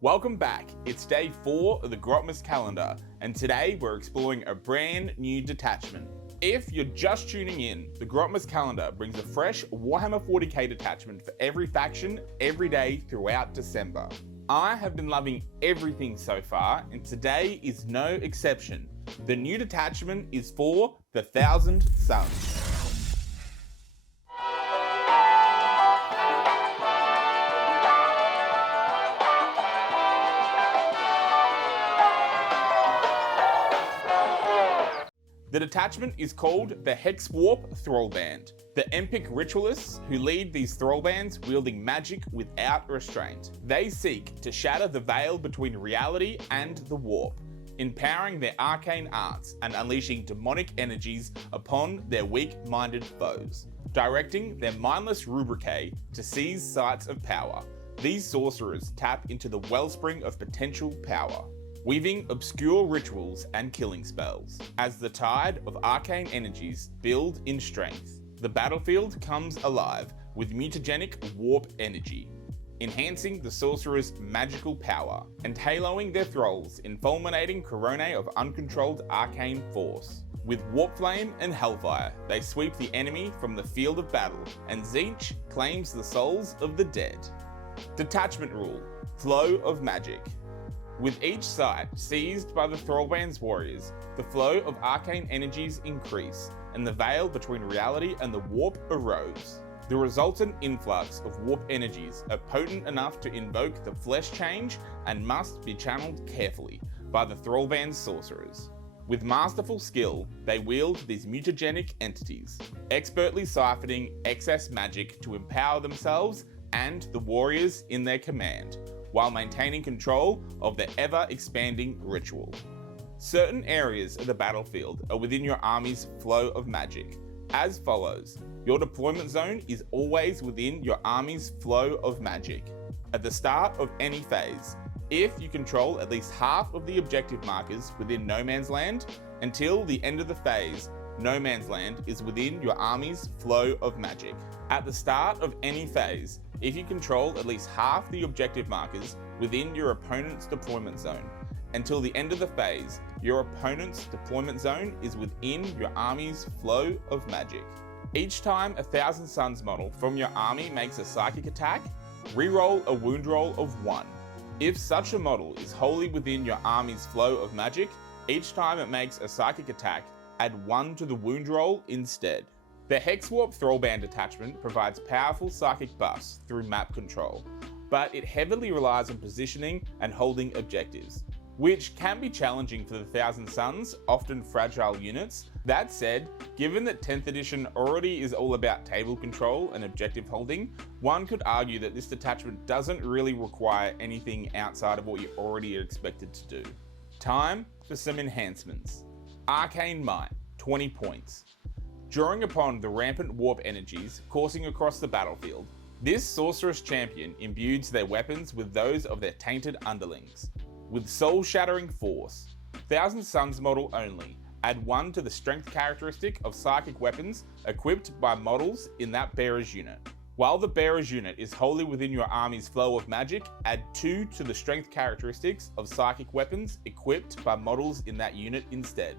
Welcome back, it's day 4 of the Grotmas calendar, and today we're exploring a brand new detachment. If you're just tuning in, the Grotmas calendar brings a fresh Warhammer 40k detachment for every faction, every day throughout December. I have been loving everything so far, and today is no exception. The new detachment is for the Thousand Suns. The detachment is called the Hexwarp Thrallband. The epic ritualists who lead these thrallbands wielding magic without restraint. They seek to shatter the veil between reality and the warp, empowering their arcane arts and unleashing demonic energies upon their weak-minded foes. Directing their mindless rubrique to seize sites of power, these sorcerers tap into the wellspring of potential power, weaving obscure rituals and killing spells. As the tide of arcane energies build in strength, the battlefield comes alive with mutagenic warp energy, enhancing the sorcerer's magical power and haloing their thralls in fulminating coronae of uncontrolled arcane force. With warp flame and hellfire, they sweep the enemy from the field of battle, and Tzeentch claims the souls of the dead. Detachment rule: flow of magic. With each site seized by the Thrallband's warriors, the flow of arcane energies increase, and the veil between reality and the warp erodes. The resultant influx of warp energies are potent enough to invoke the flesh change and must be channeled carefully by the Thrallband's sorcerers. With masterful skill, they wield these mutagenic entities, expertly siphoning excess magic to empower themselves and the warriors in their command, while maintaining control of the ever-expanding ritual. Certain areas of the battlefield are within your army's flow of magic, as follows. Your deployment zone is always within your army's flow of magic. At the start of any phase, if you control at least half of the objective markers within No Man's Land, until the end of the phase, No Man's Land is within your army's flow of magic. At the start of any phase, if you control at least half the objective markers within your opponent's deployment zone, until the end of the phase, your opponent's deployment zone is within your army's flow of magic. Each time a Thousand Suns model from your army makes a psychic attack, reroll a wound roll of 1. If such a model is wholly within your army's flow of magic, each time it makes a psychic attack, add 1 to the wound roll instead. The Hexwarp Thrallband detachment provides powerful psychic buffs through map control, but it heavily relies on positioning and holding objectives, which can be challenging for the Thousand Suns' often fragile units. That said, given that 10th edition already is all about table control and objective holding, one could argue that this detachment doesn't really require anything outside of what you already are expected to do. Time for some enhancements. Arcane Might, 20 points. Drawing upon the rampant warp energies coursing across the battlefield, this sorceress champion imbues their weapons with those of their tainted underlings. With soul-shattering force, Thousand Suns model only, add 1 to the strength characteristic of psychic weapons equipped by models in that bearer's unit. While the bearer's unit is wholly within your army's flow of magic, add 2 to the strength characteristics of psychic weapons equipped by models in that unit instead.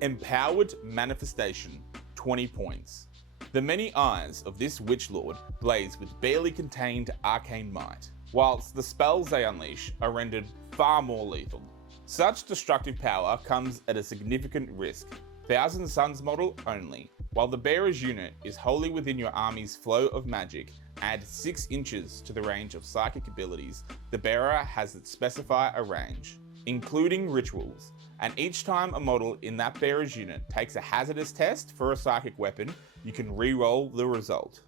Empowered Manifestation, 20 points. The many eyes of this Witch Lord blaze with barely contained arcane might, whilst the spells they unleash are rendered far more lethal. Such destructive power comes at a significant risk. Thousand Suns model only. While the bearer's unit is wholly within your army's flow of magic, add 6 inches to the range of psychic abilities the bearer has that specify a range, including rituals, and each time a model in that bearer's unit takes a hazardous test for a psychic weapon, you can re-roll the result.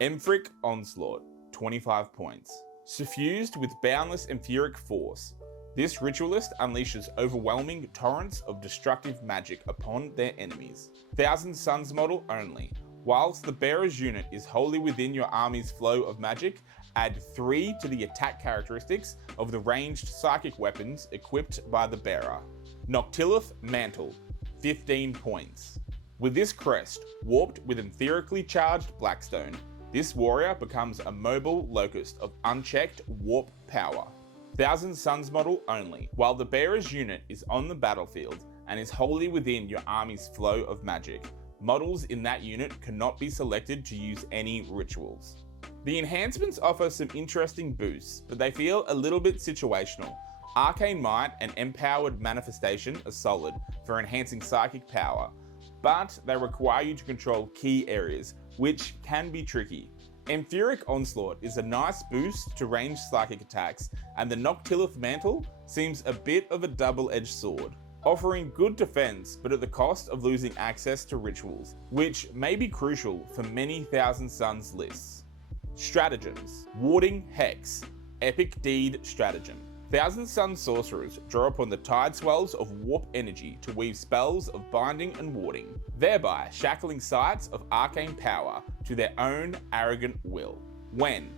Emphric Onslaught, 25 points. Suffused with boundless Emphric force, this ritualist unleashes overwhelming torrents of destructive magic upon their enemies. Thousand Suns model only. Whilst the bearer's unit is wholly within your army's flow of magic, add 3 to the attack characteristics of the ranged psychic weapons equipped by the bearer. Noctilith Mantle, 15 points. With this crest, warped with etherically charged Blackstone, this warrior becomes a mobile locust of unchecked warp power. Thousand Suns model only. While the bearer's unit is on the battlefield and is wholly within your army's flow of magic, models in that unit cannot be selected to use any rituals. The enhancements offer some interesting boosts, but they feel a little bit situational. Arcane Might and Empowered Manifestation are solid for enhancing psychic power, but they require you to control key areas, which can be tricky. Etheric Onslaught is a nice boost to ranged psychic attacks, and the Noctilith Mantle seems a bit of a double-edged sword, offering good defense but at the cost of losing access to rituals, which may be crucial for many Thousand Suns lists. Stratagems. Warding Hex. Epic Deed Stratagem. Thousand Sun sorcerers draw upon the tide swells of warp energy to weave spells of binding and warding, thereby shackling sites of arcane power to their own arrogant will. When?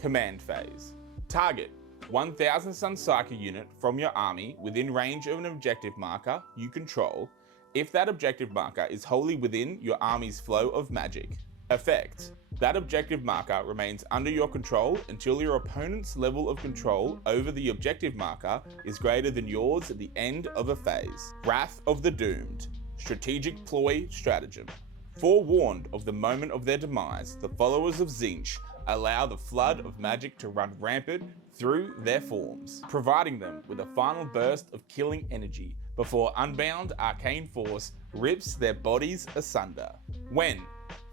Command phase. Target: 1000 Sun Psyche unit from your army within range of an objective marker you control, if that objective marker is wholly within your army's flow of magic. Effect: that objective marker remains under your control until your opponent's level of control over the objective marker is greater than yours at the end of a phase. Wrath of the Doomed. Strategic Ploy Stratagem. Forewarned of the moment of their demise, the followers of Tzeentch allow the flood of magic to run rampant through their forms, providing them with a final burst of killing energy before unbound arcane force rips their bodies asunder. When?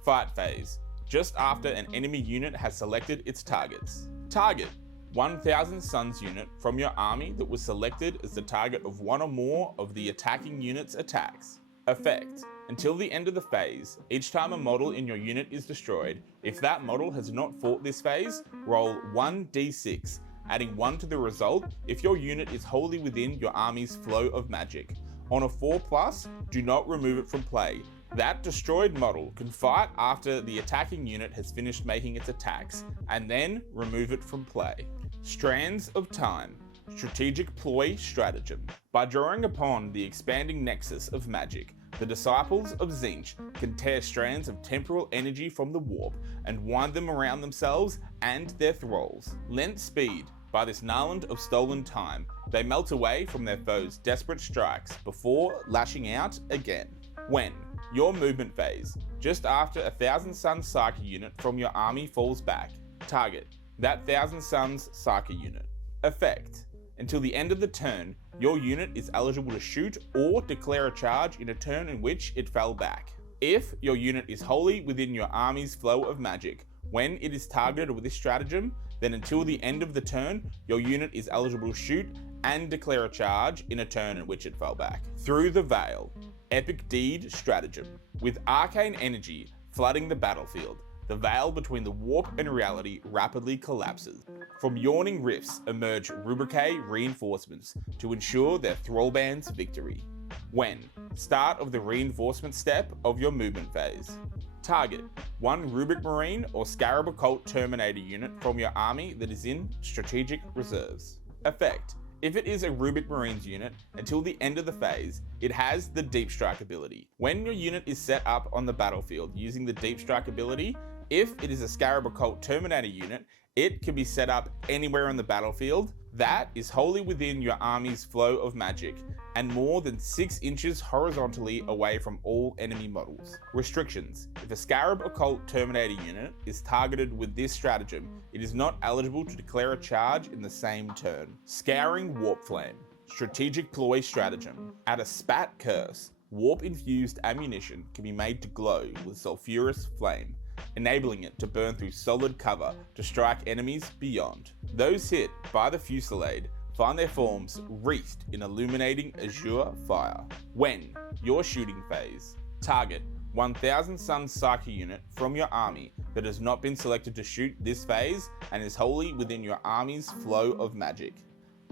Fight phase. Just after an enemy unit has selected its targets. Target: 1000 Suns unit from your army that was selected as the target of one or more of the attacking unit's attacks. Effect: until the end of the phase, each time a model in your unit is destroyed, if that model has not fought this phase, roll 1d6, adding 1 to the result if your unit is wholly within your army's flow of magic. On a 4+, do not remove it from play. That destroyed model can fight after the attacking unit has finished making its attacks, and then remove it from play. Strands of Time. Strategic Ploy Stratagem. By drawing upon the expanding nexus of magic, the disciples of Tzeentch can tear strands of temporal energy from the warp and wind them around themselves and their thralls. Lent speed. By this Narland of stolen time, they melt away from their foes' desperate strikes before lashing out again. When? Your movement phase. Just after a 1000 Suns Psyche unit from your army falls back. Target: that 1000 Suns Psyche unit. Effect: until the end of the turn, your unit is eligible to shoot or declare a charge in a turn in which it fell back. If your unit is wholly within your army's flow of magic, when it is targeted with this stratagem, then until the end of the turn, your unit is eligible to shoot and declare a charge in a turn in which it fell back. Through the Veil. Epic Deed Stratagem. With arcane energy flooding the battlefield, the veil between the warp and reality rapidly collapses. From yawning rifts emerge Rubrique reinforcements to ensure their Thrallband's victory. When? Start of the reinforcement step of your movement phase. Target: 1 Rubric Marine or Scarab Occult Terminator unit from your army that is in strategic reserves. Effect: if it is a Rubric Marines unit, until the end of the phase, it has the Deep Strike ability. When your unit is set up on the battlefield using the Deep Strike ability, if it is a Scarab Occult Terminator unit, it can be set up anywhere on the battlefield that is wholly within your army's flow of magic and more than 6 inches horizontally away from all enemy models. Restrictions: if a Scarab Occult Terminator unit is targeted with this stratagem, it is not eligible to declare a charge in the same turn. Scouring Warp Flame. Strategic Ploy Stratagem. At a Spat Curse, warp-infused ammunition can be made to glow with sulfurous flame, enabling it to burn through solid cover to strike enemies beyond. Those hit by the fusillade find their forms wreathed in illuminating azure fire. When? Your shooting phase. Target: 1000 Suns Psyche unit from your army that has not been selected to shoot this phase and is wholly within your army's flow of magic.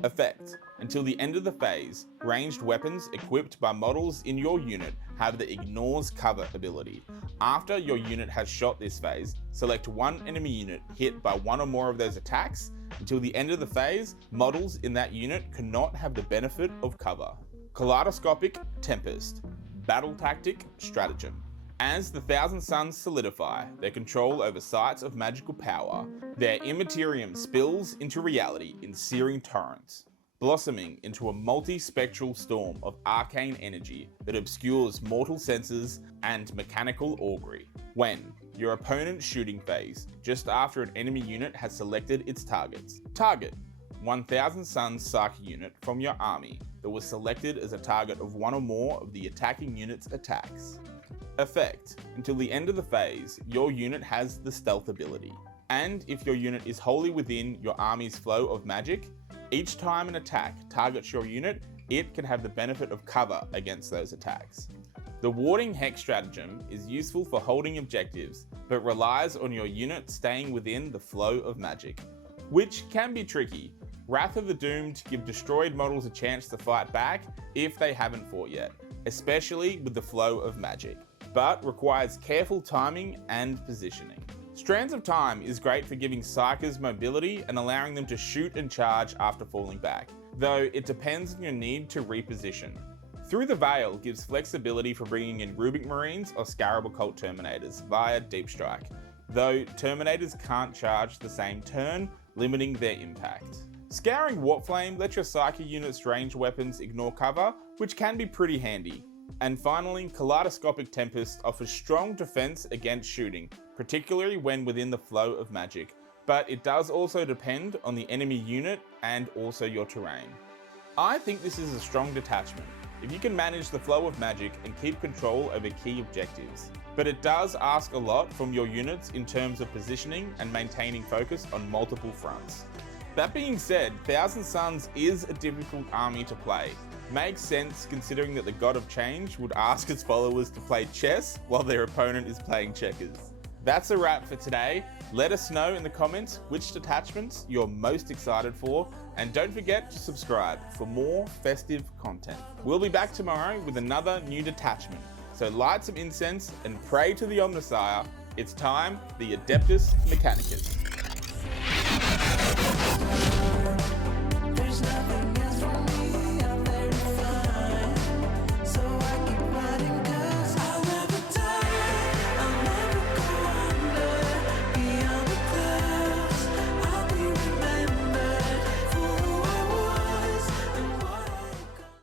Effect: until the end of the phase, ranged weapons equipped by models in your unit have the Ignores Cover ability. After your unit has shot this phase, select 1 enemy unit hit by 1 or more of those attacks. Until the end of the phase, models in that unit cannot have the benefit of cover. Kaleidoscopic Tempest. Battle Tactic Stratagem. As the Thousand Suns solidify their control over sites of magical power, their immaterium spills into reality in searing torrents, blossoming into a multi-spectral storm of arcane energy that obscures mortal senses and mechanical augury. When your opponent's shooting phase, just after an enemy unit has selected its targets. Target: 1000 Suns Psyche unit from your army that was selected as a target of one or more of the attacking unit's attacks. Effect: until the end of the phase, your unit has the stealth ability. And if your unit is wholly within your army's flow of magic, each time an attack targets your unit, it can have the benefit of cover against those attacks. The warding hex stratagem is useful for holding objectives, but relies on your unit staying within the flow of magic, which can be tricky. Wrath of the Doomed give destroyed models a chance to fight back if they haven't fought yet, especially with the flow of magic, but requires careful timing and positioning. Strands of Time is great for giving Psykers mobility and allowing them to shoot and charge after falling back, though it depends on your need to reposition. Through the Veil gives flexibility for bringing in Rubik Marines or Scarab Occult Terminators via Deep Strike, though Terminators can't charge the same turn, limiting their impact. Scouring Warp Flame lets your Psyche unit's ranged weapons ignore cover, which can be pretty handy. And finally, Kaleidoscopic Tempest offers strong defense against shooting, particularly when within the flow of magic, but it does also depend on the enemy unit and also your terrain. I think this is a strong detachment, if you can manage the flow of magic and keep control over key objectives. But it does ask a lot from your units in terms of positioning and maintaining focus on multiple fronts. That being said, Thousand Suns is a difficult army to play. Makes sense considering that the God of Change would ask his followers to play chess while their opponent is playing checkers. That's a wrap for today. Let us know in the comments which detachments you're most excited for, and don't forget to subscribe for more festive content. We'll be back tomorrow with another new detachment, so light some incense and pray to the Omnissiah. It's time, the Adeptus Mechanicus.